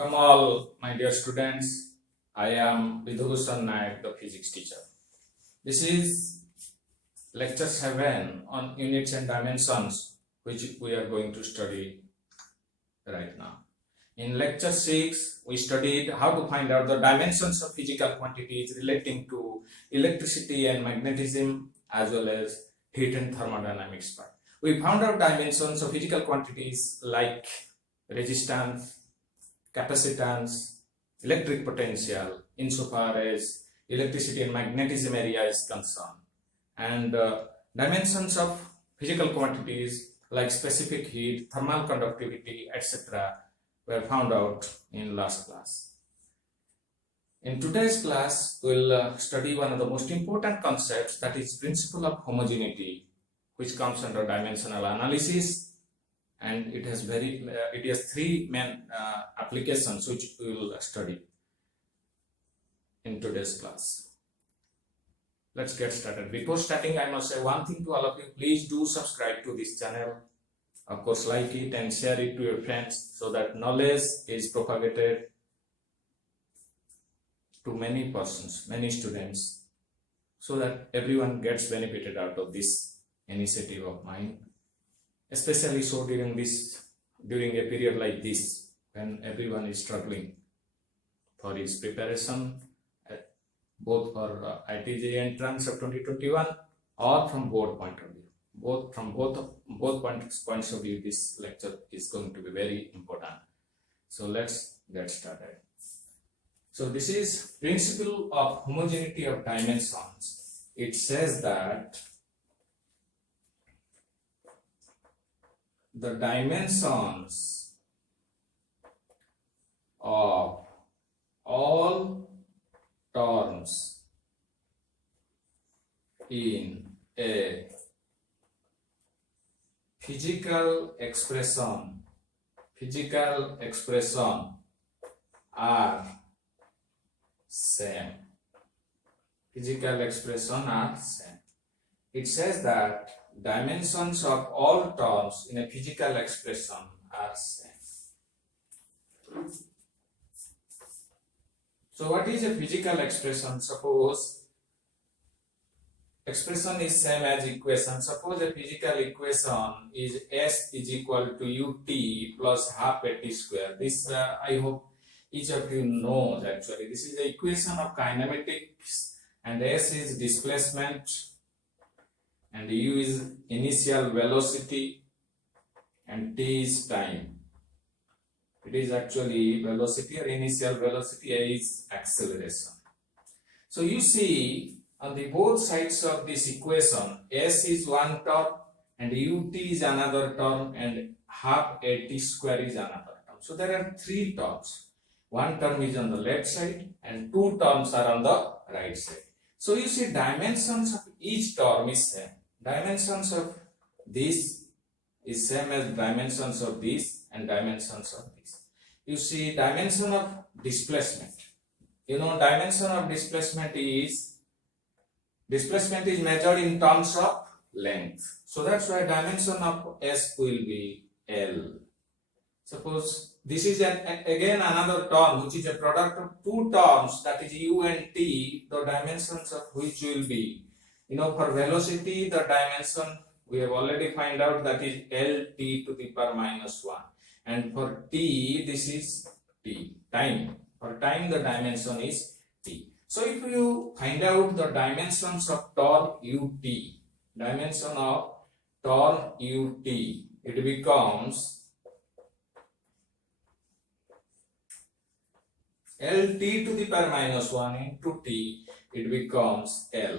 Welcome all my dear students. I am Vidhubhushan Nayak, the physics teacher. This is lecture 7 on units and dimensions, which we are going to study right now. In lecture 6, we studied how to find out the dimensions of physical quantities relating to electricity and magnetism, as well as heat and thermodynamics part. We found out dimensions of physical quantities like resistance, capacitance, electric potential, insofar as electricity and magnetism area is concerned, and dimensions of physical quantities like specific heat, thermal conductivity, etc. were found out in last class. In today's class, we'll study one of the most important concepts, that is principle of homogeneity, which comes under dimensional analysis, and it has three main applications which we will study in today's class. Let's get started. Before starting, I must say one thing to all of you: please do subscribe to this channel. Of course, like it and share it to your friends so that knowledge is propagated to many persons, many students, so that everyone gets benefited out of this initiative of mine. Especially so during a period like this, when everyone is struggling for his preparation, both for ITJ entrance of 2021 or from board point of view. From both points of view, this lecture is going to be very important. So let's get started. So this is principle of homogeneity of dimensions. It says that the dimensions of all terms in a physical expression are same. Physical expression are same. It says that dimensions of all terms in a physical expression are same. So what is a physical expression? Suppose expression is same as equation. Suppose a physical equation is S is equal to ut plus half at square. This I hope each of you knows actually. This is the equation of kinematics, and S is displacement, and u is initial velocity, and t is time. It is actually velocity or initial velocity, a is acceleration. So you see on the both sides of this equation, s is one term and ut is another term and half a t square is another term. So there are three terms. One term is on the left side and two terms are on the right side. So you see dimensions of each term is same. Dimensions of this is same as dimensions of this and dimensions of this. You see dimension of displacement. You know dimension of displacement is measured in terms of length. So that's why dimension of S will be L. Suppose this is again another term which is a product of two terms, that is u and t, the dimensions of which will be, for velocity the dimension we have already find out, that is Lt to the power minus 1, and for t this is t, time. For time the dimension is t. So if you find out the dimensions of torque ut, dimension of torque ut, it becomes Lt to the power minus 1 into t, it becomes L.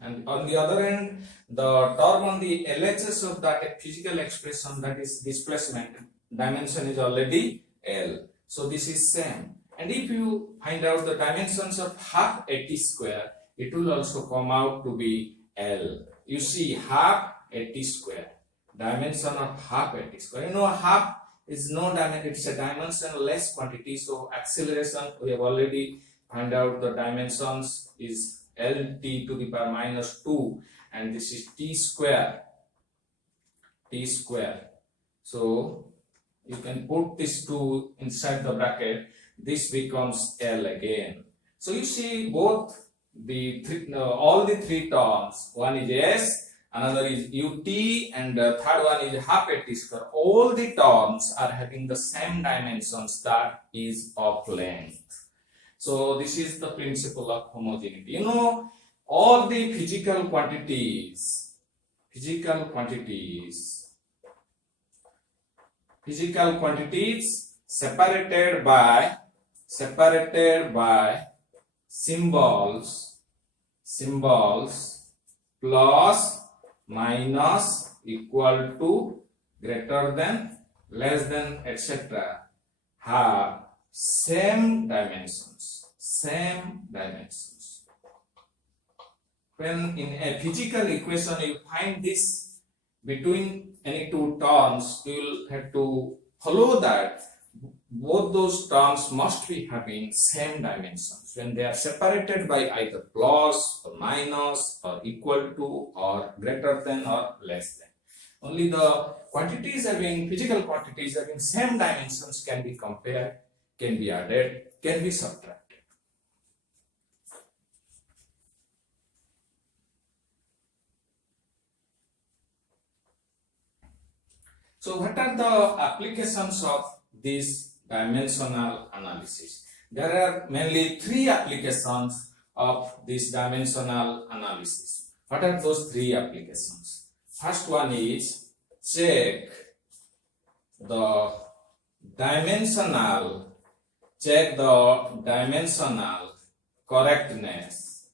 And on the other end, the term on the LHS of that physical expression, that is displacement, dimension is already L. So this is same. And if you find out the dimensions of half a t square, it will also come out to be L. You see half a t square, dimension of half a t square. Half is no dimension, it's a dimensionless quantity. So acceleration, we have already found out the dimensions is Lt to the power minus 2, and this is t square. So you can put this 2 inside the bracket, this becomes L again. So you see both the all the 3 terms, one is S, another is UT, and the third one is half a T square. All the terms are having the same dimensions, that is of length. So this is the principle of homogeneity. You know, all the physical quantities separated by symbols plus, minus, equal to, greater than, less than, etc. have same dimensions. When in a physical equation you find this between any 2 terms, you will have to follow that both those terms must be having same dimensions when they are separated by either plus or minus or equal to or greater than or less than. Only the physical quantities having same dimensions can be compared, can be added, can be subtracted. So what are the applications of this dimensional analysis? There are mainly 3 applications of this dimensional analysis. What are those 3 applications? First one is check the dimensional correctness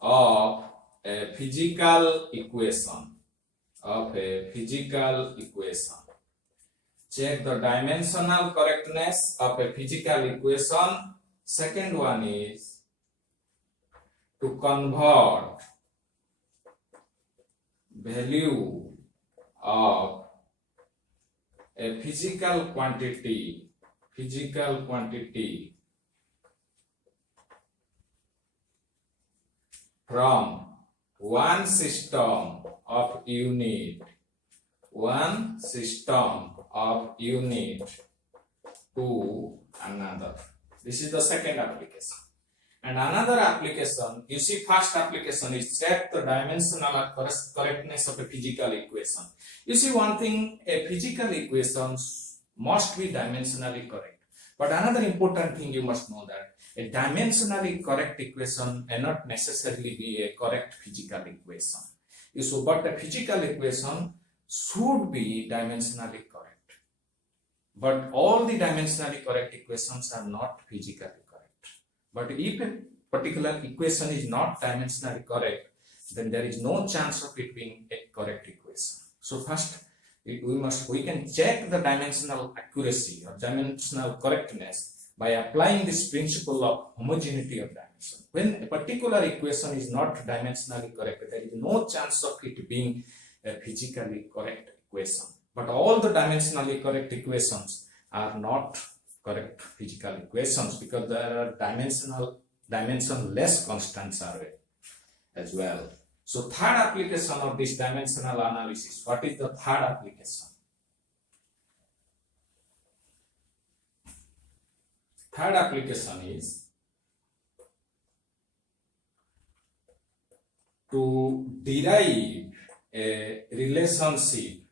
of a physical equation. Check the dimensional correctness of a physical equation. Second one is to convert value of a physical quantity from one system of unit to another. This is the second application. And another application, you see, first application is check the dimensional correctness of a physical equation. You see one thing, a physical equation must be dimensionally correct. But another important thing you must know that a dimensionally correct equation may not necessarily be a correct physical equation. But a physical equation should be dimensionally correct. But all the dimensionally correct equations are not physically correct. But if a particular equation is not dimensionally correct, then there is no chance of it being a correct equation. So first, we can check the dimensional accuracy or dimensional correctness by applying this principle of homogeneity of dimension. When a particular equation is not dimensionally correct, there is no chance of it being a physically correct equation. But all the dimensionally correct equations are not correct physical equations because there are dimensionless constants as well. So third application of this dimensional analysis, what is the third application? Third application is to derive a relationship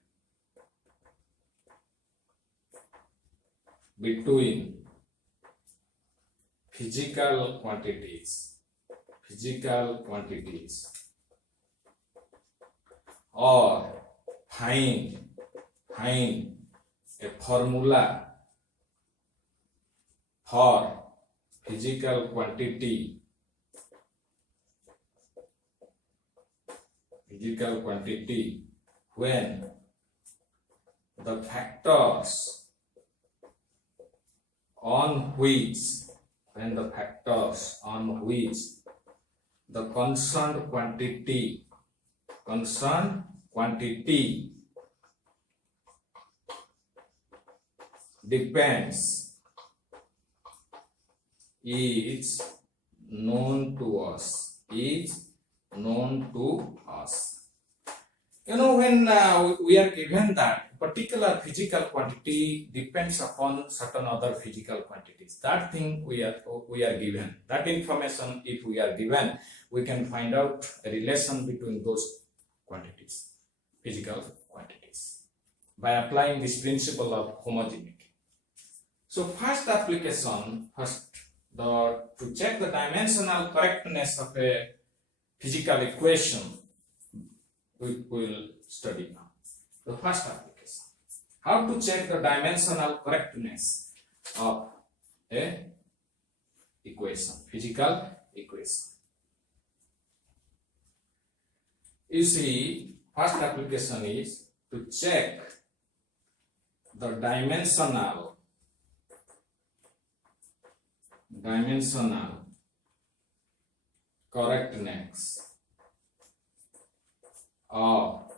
between physical quantities or find a formula for physical quantity when the factors on which the concerned quantity depends is known to us. You know, when we are given that particular physical quantity depends upon certain other physical quantities. That thing we are given. That information, if we are given, we can find out a relation between those quantities, physical quantities, by applying this principle of homogeneity. So first application, to check the dimensional correctness of a physical equation, we will study now. The first application, how to check the dimensional correctness of a equation, physical equation. You see, first application is to check the dimensional correctness of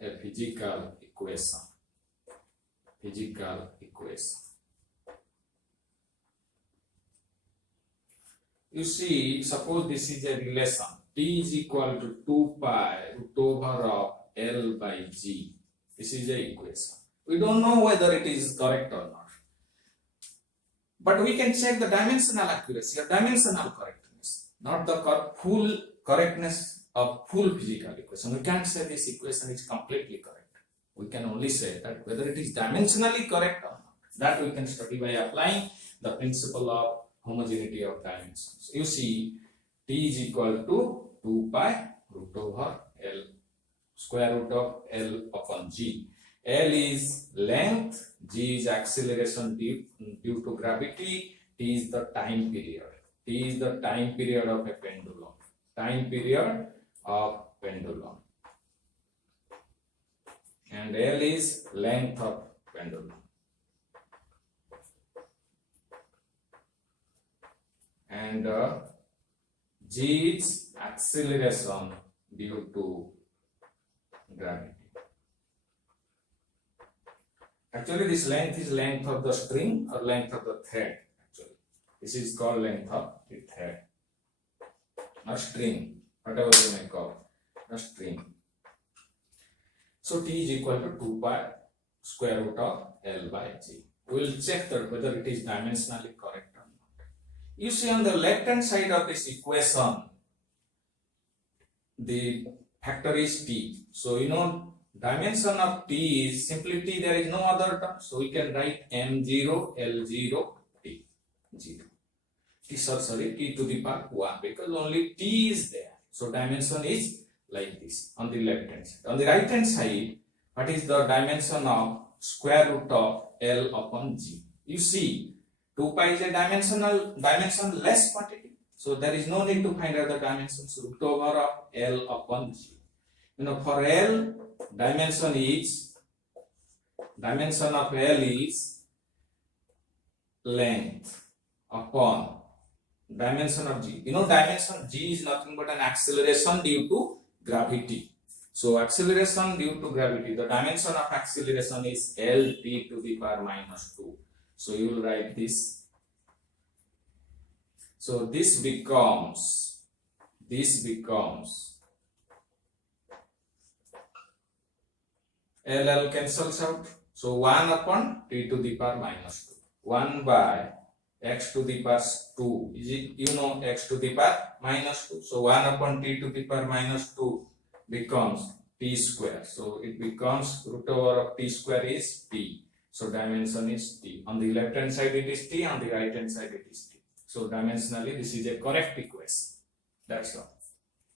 a physical equation. You see, suppose this is a relation. T is equal to 2 pi root over of L by G. This is the equation. We don't know whether it is correct or not. But we can check the dimensional accuracy or dimensional correctness, not the full correctness of full physical equation. We can't say this equation is completely correct. We can only say that whether it is dimensionally correct or not. That we can study by applying the principle of homogeneity of dimensions. You see, T is equal to 2 pi root over L, square root of L upon G. L is length, G is acceleration due to gravity, T is the time period. T is the time period of a pendulum. And L is length of pendulum. And G is acceleration due to gravity. Actually, this length is length of the string or length of the thread. Actually, this is called length of the thread or string, whatever you may call a string. So T is equal to 2 pi square root of L by G. We will check that whether it is dimensionally correct or not. You see, on the left hand side of this equation, the factor is T. So you know, dimension of T is simply T, there is no other term. So we can write M0, L0, T. 0. T to the power 1, because only T is there. So dimension is like this on the left hand side. On the right hand side, what is the dimension of square root of L upon G? You see, 2 pi is a dimensionless quantity. So there is no need to find out the dimensions. Root over of L upon G. You know, for L, dimension of L is length upon dimension of G. You know, dimension G is nothing but an acceleration due to gravity. So acceleration due to gravity, the dimension of acceleration is LT to the power minus 2. So you will write this. So this becomes LL cancels out. So 1 upon T to the power minus 2. 1 by x to the power 2. Is it, you know, x to the power minus 2. So 1 upon T to the power minus 2 becomes T square. So it becomes root over of T square is T. So dimension is T. On the left hand side it is T, on the right hand side it is T. So dimensionally this is a correct equation. That's all.